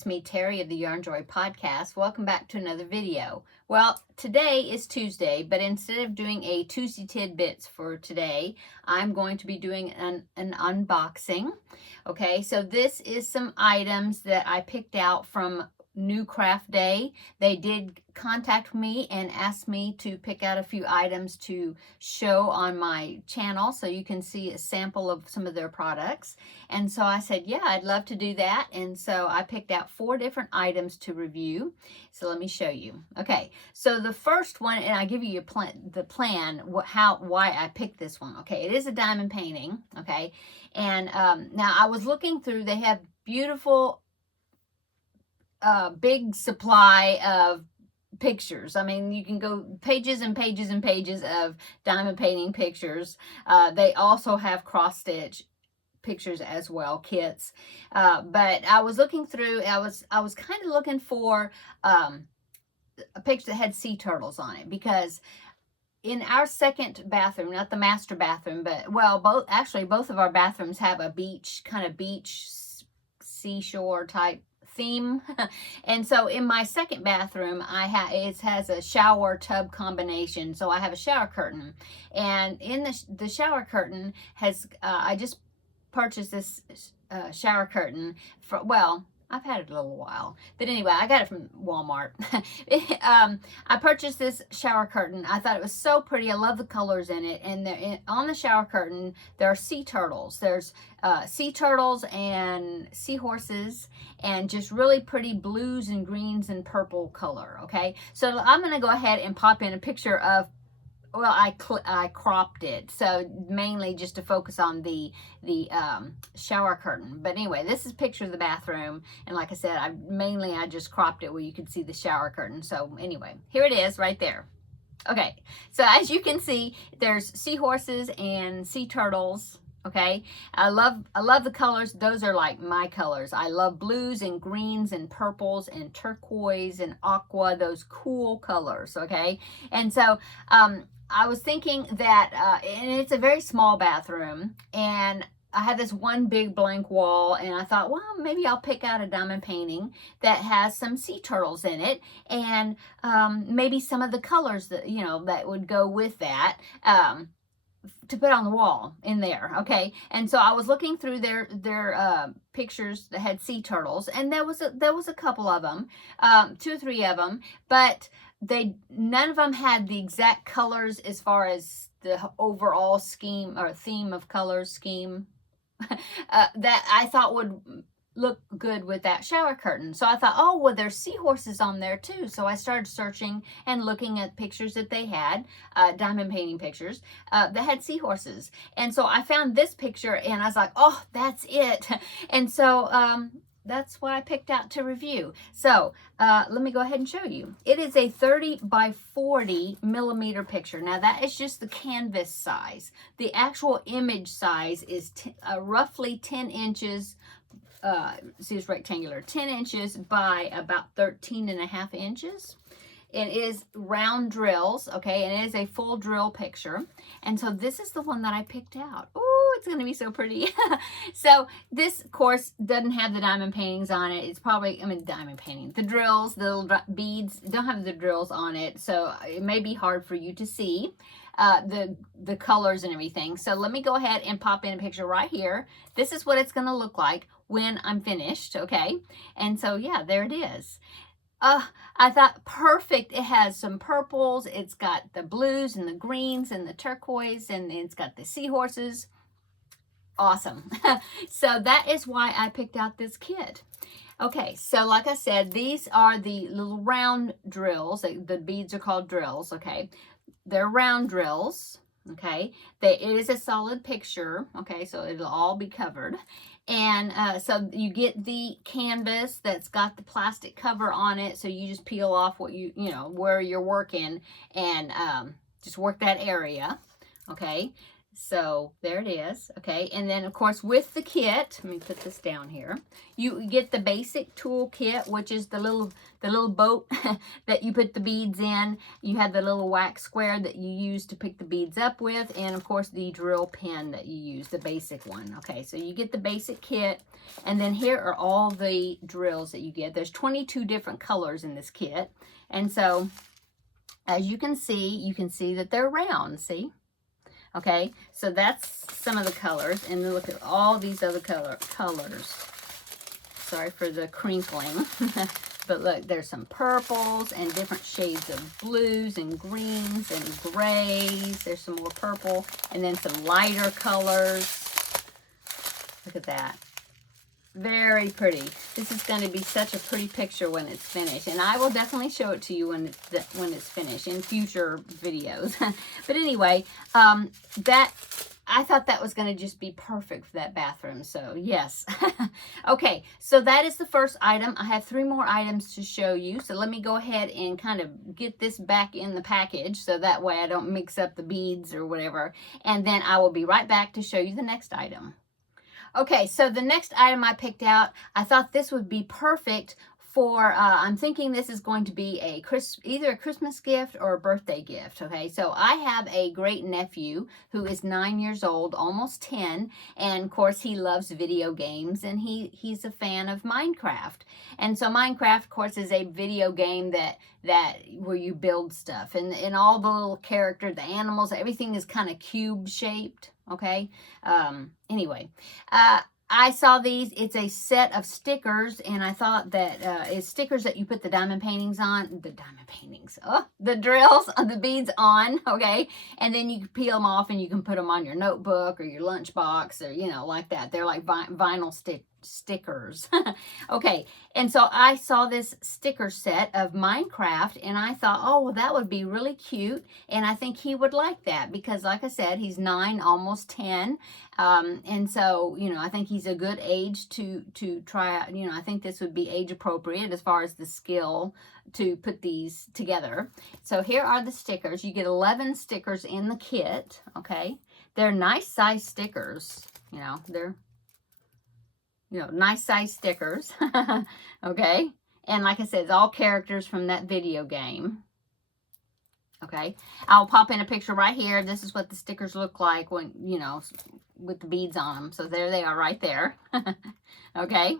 it's me, Terry of the Yarn Joy Podcast. Welcome back to another video. Well, today is Tuesday, but instead of doing a Tuesday Tidbits for today, I'm going to be doing an unboxing. Okay, so this is some items that I picked out from Newcraftday. They did contact me and ask me to pick out a few items to show on my channel so you can see a sample of some of their products. And so I said, yeah, I'd love to do that. And so I picked out 4 different items to review. So let me show you. Okay, so the first one, and I give you the plan, why I picked this one. Okay, it is a diamond painting. Okay, and now I was looking through, they have beautiful big supply of pictures. I mean, you can go pages and pages and pages of diamond painting pictures. They also have cross stitch pictures as well, kits. But I was looking through, I was kind of looking for a picture that had sea turtles on it, because in our second bathroom, not the master bathroom, but well, both of our bathrooms have a beach seashore type theme. And so in my second bathroom, it has a shower tub combination. So I have a shower curtain, and in the shower curtain has I just purchased this shower curtain for, well, I've had it a little while, but anyway, I got it from Walmart. I purchased this shower curtain. I thought it was so pretty. I love the colors in it. And on the shower curtain, there are sea turtles. There's sea turtles and seahorses, and just really pretty blues and greens and purple color. Okay, so I'm going to go ahead and pop in a picture of, well, I cropped it, so mainly just to focus on the shower curtain. But anyway, this is a picture of the bathroom, and like I said, I just cropped it where you could see the shower curtain. So anyway, here it is right there. Okay, so as you can see, there's seahorses and sea turtles. Okay, I love the colors. Those are like my colors. I love blues and greens and purples and turquoise and aqua, those cool colors. Okay, and so I was thinking that, and it's a very small bathroom, and I have this one big blank wall, and I thought, well, maybe I'll pick out a diamond painting that has some sea turtles in it, and maybe some of the colors that, you know, that would go with that, to put on the wall in there. Okay, and so I was looking through their pictures that had sea turtles, and there was a couple of them, 2 or 3 of them, but none of them had the exact colors as far as the overall scheme or theme of colors scheme that I thought would look good with that shower curtain. So I thought, oh, well, there's seahorses on there too. So I started searching and looking at pictures that they had, diamond painting pictures that had seahorses. And so I found this picture, and I was like, oh, that's it. And so that's what I picked out to review. So let me go ahead and show you. It is a 30 by 40 millimeter picture. Now that is just the canvas size. The actual image size is roughly 10 inches. See, it's rectangular, 10 inches by about 13.5 inches. It is round drills, okay, and it is a full drill picture. And so this is the one that I picked out. Oh, it's going to be so pretty. So this, of course, doesn't have the diamond paintings on it. It's probably, I mean, diamond painting. The drills, the little beads, don't have the drills on it. So it may be hard for you to see the colors and everything. So let me go ahead and pop in a picture right here. This is what it's going to look like when I'm finished, okay? And so, yeah, there it is. I thought perfect. It has some purples. It's got the blues and the greens and the turquoise, and it's got the seahorses. Awesome. So that is why I picked out this kit. Okay, so like I said, these are the little round drills. The beads are called drills, okay? They're round drills, okay? It is a solid picture, okay? So it'll all be covered. And so you get the canvas that's got the plastic cover on it. So you just peel off what you know, where you're working, and just work that area. Okay. So there it is. Okay, and then of course with the kit, let me put this down here. You get the basic tool kit, which is the little boat that you put the beads in. You have the little wax square that you use to pick the beads up with, and of course the drill pen that you use, the basic one. Okay, so you get the basic kit, and then here are all the drills that you get. There's 22 different colors in this kit, and so as you can see that they're round. See? Okay, so that's some of the colors, and then look at all these other colors. Sorry for the crinkling, but look, there's some purples and different shades of blues and greens and grays. There's some more purple, and then some lighter colors. Look at that. Very pretty. This is going to be such a pretty picture when it's finished, and I will definitely show it to you when it's finished in future videos. But anyway, that I thought that was going to just be perfect for that bathroom. So yes. Okay, so that is the first item. I have 3 more items to show you. So let me go ahead and kind of get this back in the package, so that way I don't mix up the beads or whatever. And then I will be right back to show you the next item. Okay, so the next item I picked out, I thought this would be perfect for, I'm thinking this is going to be either a Christmas gift or a birthday gift, okay? So I have a great nephew who is 9 years old, almost 10, and of course he loves video games, and he's a fan of Minecraft. And so Minecraft, of course, is a video game that where you build stuff, and all the little characters, the animals, everything is kind of cube shaped, okay? Anyway, I saw these. It's a set of stickers, and I thought that it's stickers that you put the diamond paintings on. The drills on the beads on, okay? And then you can peel them off, and you can put them on your notebook or your lunchbox, or, you know, like that. They're like vinyl stickers. Okay, and so I saw this sticker set of Minecraft, and I thought, oh, well, that would be really cute, and I think he would like that because, like I said, he's 9, almost 10, and so, you know, I think he's a good age to try out. You know, I think this would be age appropriate as far as the skill to put these together. So here are the stickers. You get 11 stickers in the kit, okay? They're nice size stickers, you know, they're, you know, nice size stickers. Okay, and like I said, it's all characters from that video game. Okay, I'll pop in a picture right here. This is what the stickers look like when, you know, with the beads on them. So there they are right there. Okay,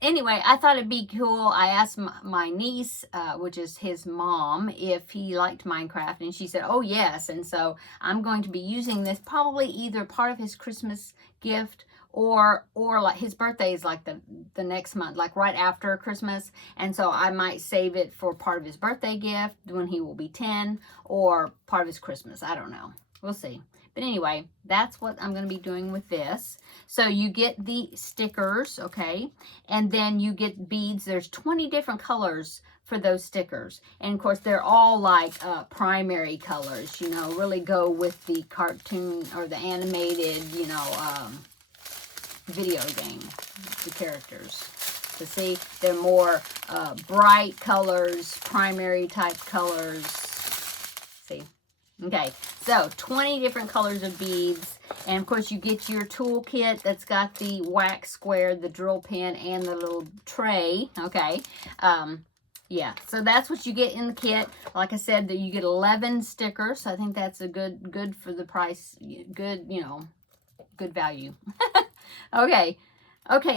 anyway, I thought it'd be cool. I asked my niece, which is his mom, if he liked Minecraft, and she said, oh yes. And so I'm going to be using this probably either part of his Christmas gift, or like his birthday is like the next month, like right after Christmas, and so I might save it for part of his birthday gift when he will be 10, or part of his Christmas. I don't know, we'll see. But anyway, that's what I'm going to be doing with this. So you get the stickers, okay, and then you get beads. There's 20 different colors for those stickers, and of course they're all like primary colors, you know, really go with the cartoon or the animated, you know, video game, the characters. So see, they're more bright colors, primary type colors. See? Okay, so 20 different colors of beads, and of course you get your tool kit that's got the wax square, the drill pen, and the little tray, okay? Yeah, so that's what you get in the kit. Like I said, that you get 11 stickers, so I think that's a good for the price, good, you know, good value. Okay,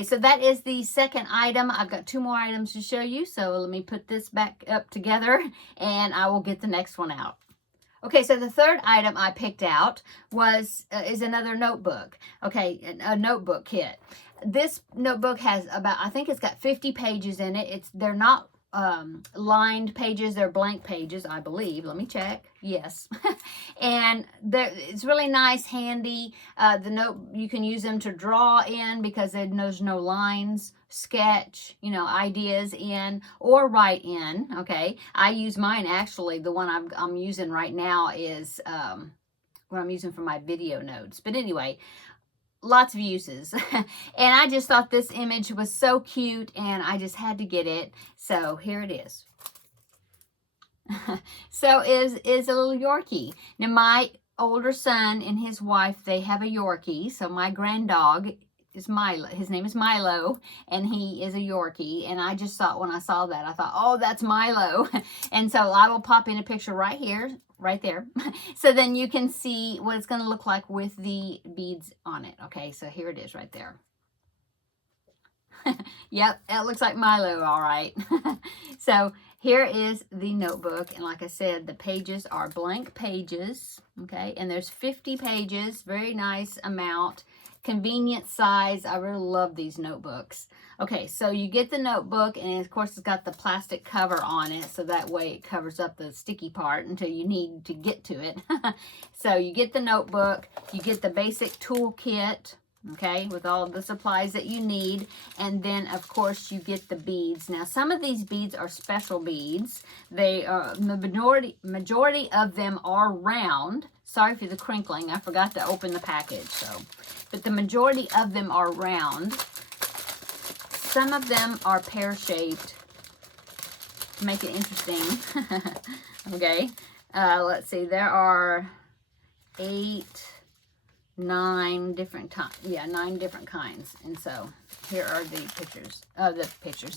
so that is the second item. I've got 2 more items to show you, so let me put this back up together, and I will get the next one out. Okay, so the third item I picked out is another notebook. Okay, a notebook kit. This notebook has about, I think it's got 50 pages in it. They're not lined pages, they're blank pages, I believe. Let me check. Yes. And it's really nice, handy. The note, you can use them to draw in because there's no lines, sketch, you know, ideas in, or write in. Okay, I use mine, actually. The one I'm using right now is what I'm using for my video notes. But anyway, lots of uses. And I just thought this image was so cute, and I just had to get it. So here it is. So is a little Yorkie. Now older son and his wife, they have a Yorkie. So my granddog is Milo. His name is Milo, and he is a Yorkie. And I just thought, when I saw that, I thought, oh, that's Milo. And so I will pop in a picture right here, right there. So then you can see what it's going to look like with the beads on it. Okay, so here it is right there. Yep, it looks like Milo, all right. So here is the notebook, and like I said, the pages are blank pages, okay, and there's 50 pages, very nice amount, convenient size. I really love these notebooks. Okay, so you get the notebook, and of course it's got the plastic cover on it, so that way it covers up the sticky part until you need to get to it. So you get the notebook, you get the basic toolkit, okay, with all the supplies that you need, and then of course you get the beads. Now some of these beads are special beads. They are, the majority of them are round. Sorry for the crinkling, I forgot to open the package, so, but the majority of them are round. Some of them are pear-shaped to make it interesting. Okay, let's see, there are 9 different kinds. And so here are the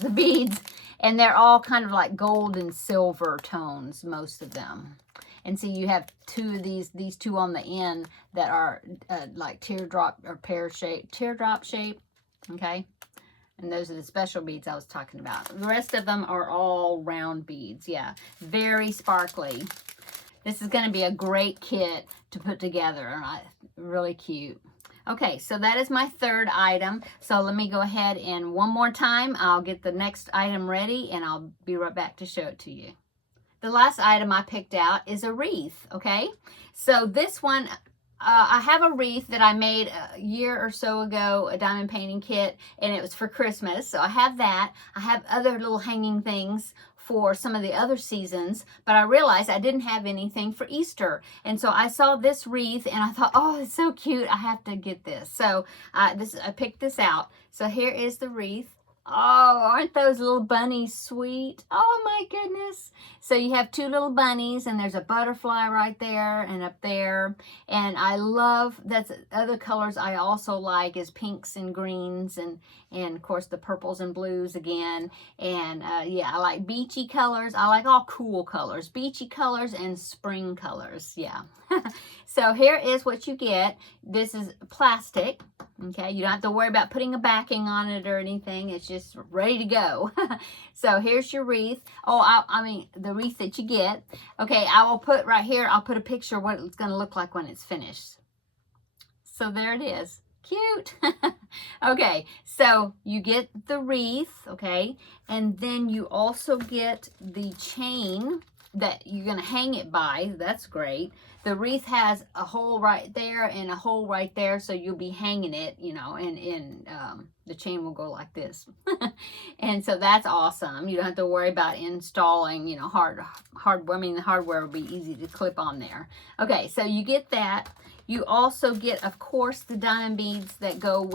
the beads, and they're all kind of like gold and silver tones, most of them. And so you have 2 of these 2 on the end that are like teardrop or teardrop shape, okay? And those are the special beads I was talking about. The rest of them are all round beads. Yeah, very sparkly. This is going to be a great kit to put together. Really cute. Okay, so that is my third item. So let me go ahead and one more time, I'll get the next item ready, and I'll be right back to show it to you. The last item I picked out is a wreath, okay? So this one, I have a wreath that I made a year or so ago, a diamond painting kit, and it was for Christmas. So I have that. I have other little hanging things for some of the other seasons, but I realized I didn't have anything for Easter. And so I saw this wreath and I thought, oh, it's so cute, I have to get this. So I picked this out. So here is the wreath. Oh, aren't those little bunnies sweet? Oh my goodness. So you have 2 little bunnies, and there's a butterfly right there and up there. And I love, that's other colors I also like is pinks and greens, and of course the purples and blues again. And yeah, I like beachy colors. I like all cool colors, beachy colors and spring colors. Yeah. So here is what you get. This is plastic. Okay, you don't have to worry about putting a backing on it or anything. It's just ready to go. So here's your wreath. Oh, I mean the wreath that you get. Okay, I will put right here, I'll put a picture of what it's going to look like when it's finished. So there it is. Cute. Okay, so you get the wreath, okay, and then you also get the chain that you're going to hang it by. That's great. The wreath has a hole right there and a hole right there, so you'll be hanging it, you know, and the chain will go like this. And so that's awesome. You don't have to worry about installing, you know, I mean, the hardware will be easy to clip on there. Okay, so you get that. You also get, of course, the diamond beads that go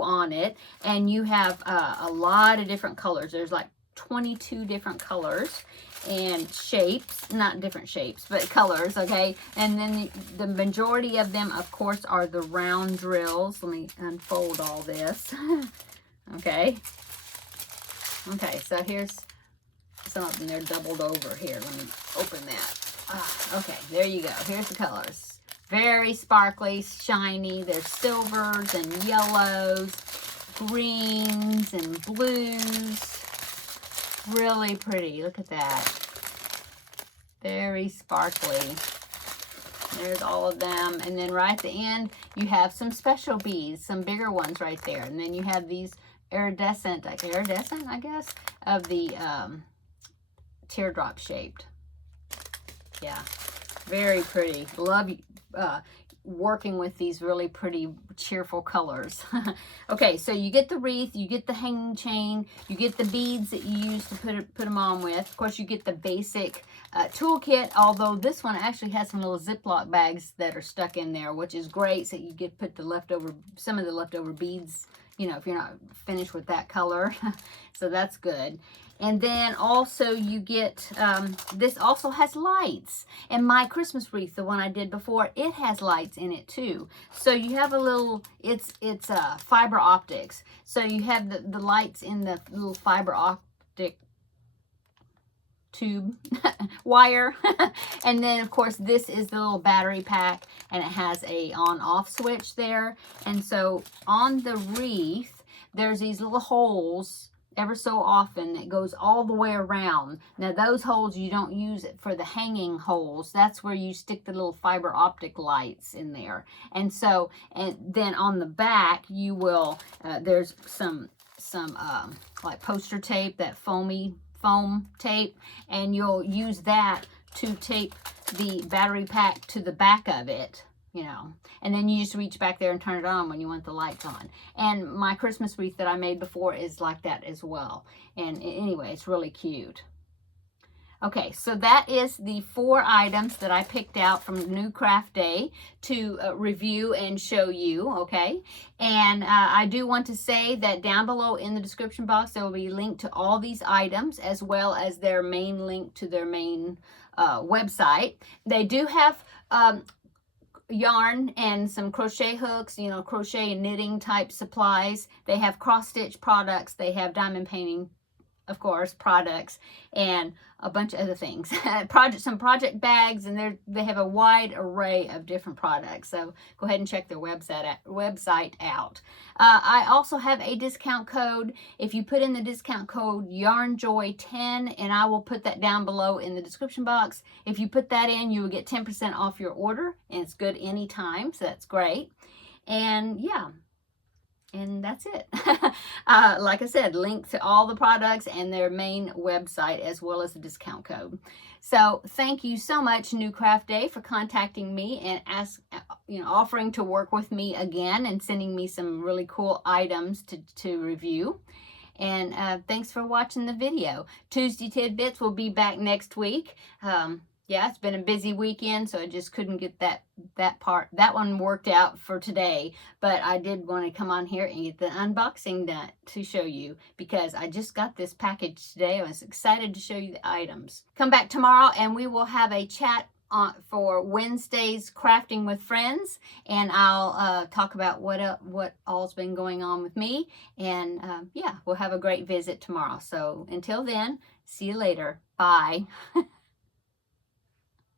on it, and you have a lot of different colors. There's like 22 different colors and shapes, not different shapes, but colors, okay? And then the majority of them, of course, are the round drills. Let me unfold all this. Okay. Okay, so here's some of them. They're doubled over here. Let me open that. Okay, there you go. Here's the colors. Very sparkly, shiny. There's silvers and yellows, greens and blues. Really pretty. Look at that. Very sparkly. There's all of them. And then right at the end, you have some special beads, some bigger ones right there. And then you have these iridescent, I guess, of the teardrop shaped. Yeah, very pretty. Love working with these really pretty cheerful colors. Okay, so you get the wreath, you get the hanging chain, you get the beads that you use to put them on with. Of course, you get the basic toolkit, although this one actually has some little Ziploc bags that are stuck in there, which is great, so you get put some of the leftover beads, you know, if you're not finished with that color. So that's good. And then also you get, this also has lights. And my Christmas wreath, the one I did before, it has lights in it too. So you have a little, it's fiber optics. So you have the lights in the little fiber optic tube wire. And then of course this is the little battery pack, and it has a on-off switch there. And so on the wreath, there's these little holes ever so often that goes all the way around. Now those holes, you don't use it for the hanging holes. That's where you stick the little fiber optic lights in there. And so, and then on the back you will, there's some like poster tape, that foam tape, and you'll use that to tape the battery pack to the back of it, you know, and then you just reach back there and turn it on when you want the lights on. And my Christmas wreath that I made before is like that as well. And anyway, it's really cute. Okay, so that is the 4 items that I picked out from New Craft Day to review and show you, okay? And I do want to say that down below in the description box, there will be a link to all these items, as well as their main link to their main website. They do have yarn and some crochet hooks, you know, crochet and knitting type supplies. They have cross-stitch products. They have diamond painting, of course, products, and a bunch of other things. Some project bags, and they have a wide array of different products. So go ahead and check their website out. I also have a discount code. If you put in the discount code YarnJoy10, and I will put that down below in the description box. If you put that in, you will get 10% off your order, and it's good anytime, so that's great. And yeah. And that's it. Like I said, link to all the products and their main website, as well as the discount code. So thank you so much, New Craft Day, for contacting me and offering to work with me again and sending me some really cool items to review. And thanks for watching the video. Tuesday Tidbits will be back next week. Yeah, it's been a busy weekend, so I just couldn't get that one worked out for today. But I did want to come on here and get the unboxing done to show you, because I just got this package today. I was excited to show you the items. Come back tomorrow and we will have a chat for Wednesday's Crafting with Friends, and I'll talk about what all's been going on with me. And yeah, we'll have a great visit tomorrow. So until then, see you later. Bye.